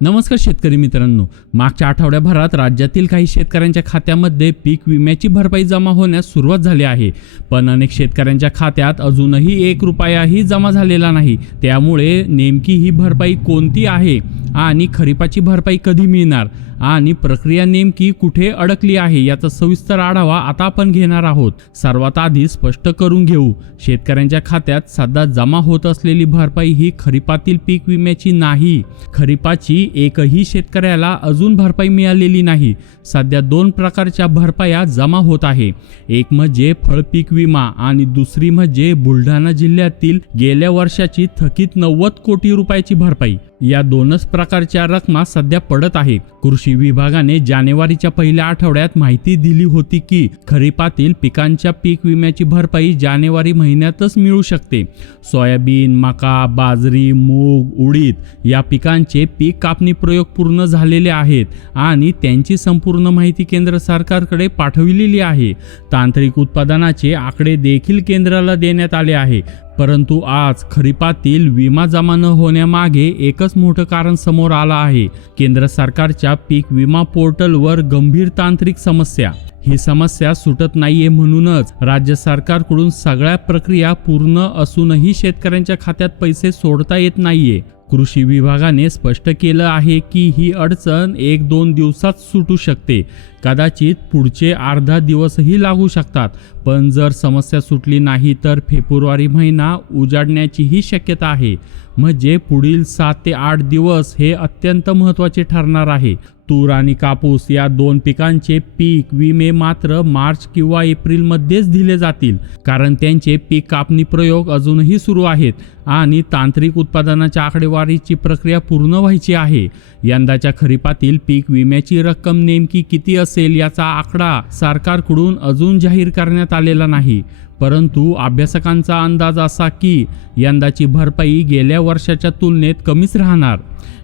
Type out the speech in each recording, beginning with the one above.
नमस्कार शेतकरी मित्रांनो, मागच्या आठवड्याभरात राज्यातील काही शेतकऱ्यांच्या खात्यामध्ये पीक विम्याची भरपाई जमा होण्यास सुरुवात झाली आहे. पण अनेक शेतकऱ्यांच्या खात्यात अजूनही 1 रुपयाही जमा झालेला नाही. त्यामुळे नेमकी ही भरपाई कोणती आहे आणि खरीपाची भरपाई कधी मिळणार आणि प्रक्रिया नेमकी कुठे अडकली आहे याचा सविस्तर आढावा आता आपण घेणार आहोत. सर्वात आधी स्पष्ट करून घेऊ, शेतकऱ्यांच्या खात्यात सध्या जमा होत असलेली भरपाई ही खरीपातील पीक विम्याची नाही. खरीपाची एकही शेतकऱ्याला अजून भरपाई मिळालेली नाही. सध्या 2 प्रकारच्या भरपाया जमा होत आहे. एक म्हणजे फळपीक विमा आणि दुसरी म्हणजे बुलढाणा जिल्ह्यातील गेल्या वर्षाची थकीत 90 कोटी रुपयाची भरपाई. या 2च प्रकारच्या रकमा सध्या पडत आहे. कृषी विभागाने जानेवारीच्या पहिल्या आठवड्यात माहिती दिली होती की खरीपातील पिकांच्या पीक विम्याची भरपाई जानेवारी महिन्यातच मिळू शकते. सोयाबीन, मका, बाजरी, मूग, उडीद या पिकांचे पीक कापणी प्रयोग पूर्ण झालेले आहेत आणि त्यांची संपूर्ण माहिती केंद्र सरकारकडे पाठविलेली आहे. तांत्रिक उत्पादनाचे आकडे देखील केंद्राला देण्यात आले आहे. परंतु आज खरीपातील विमा जमा न होण्यामागे एकच मोठं कारण समोर आलं आहे. केंद्र सरकारच्या पीक विमा पोर्टलवर गंभीर तांत्रिक समस्या. ही समस्या सुटत नाहीये, म्हणूनच राज्य सरकारकडून सगळ्या प्रक्रिया पूर्ण असूनही शेतकऱ्यांच्या खात्यात पैसे सोडता येत नाहीये. कृषी विभागाने स्पष्ट केलं आहे की ही अडचण 1-2 दिवसात सुटू शकते. कदाचित पुढचे अर्धा दिवसही लागू शकतात. पण जर समस्या सुटली नाही तर फेब्रुवारी महिना उजाडण्याचीही शक्यता आहे. म्हणजे पुढील 7 ते 8 दिवस हे अत्यंत महत्त्वाचे ठरणार आहे. तूर आणि कापूस या 2 पिकांचे पीक विमे मात्र मार्च किंवा एप्रिलमध्येच दिले जातील, कारण त्यांचे पीक कापणी प्रयोग अजूनही सुरू आहेत आणि तांत्रिक उत्पादनाच्या आकडेवारीची प्रक्रिया पूर्ण व्हायची आहे. यंदाच्या खरीपातील पीक विम्याची रक्कम नेमकी किती असेल याचा आकडा सरकारकडून अजून जाहीर करण्यात आलेला नाही. परंतु अभ्यासकांचा अंदाज असा की यंदाची भरपाई गेल्या वर्षाच्या तुलनेत कमीच राहणार.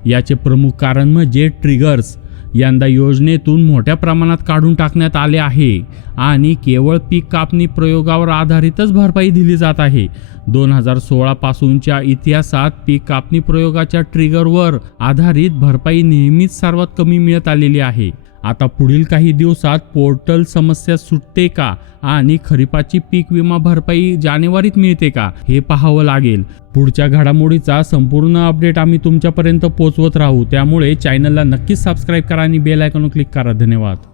याचे प्रमुख कारण म्हणजे ट्रिगर्स. यंदा योजनेतून मोठ्या प्रमाणात काढून टाकण्यात आले आहे आणि केवळ पीक कापणी प्रयोगावर आधारितच भरपाई दिली जात आहे. 2016 पासूनच्या इतिहासात पीक कापणी प्रयोगाच्या ट्रिगरवर आधारित भरपाई नेहमीच सर्वात कमी मिळत आलेली आहे. आता पुढील काही दिवसात पोर्टल समस्या सुटते का आणि खरीपाची पीक विमा भरपाई जानेवारीत मिळते का हे पाहावं लागेल. पुढच्या घडामोडीचा संपूर्ण अपडेट आम्ही तुमच्यापर्यंत पोहोचवत राहू. त्यामुळे चॅनलला नक्कीच सबस्क्राईब करा आणि बेल आयकॉन क्लिक करा. धन्यवाद.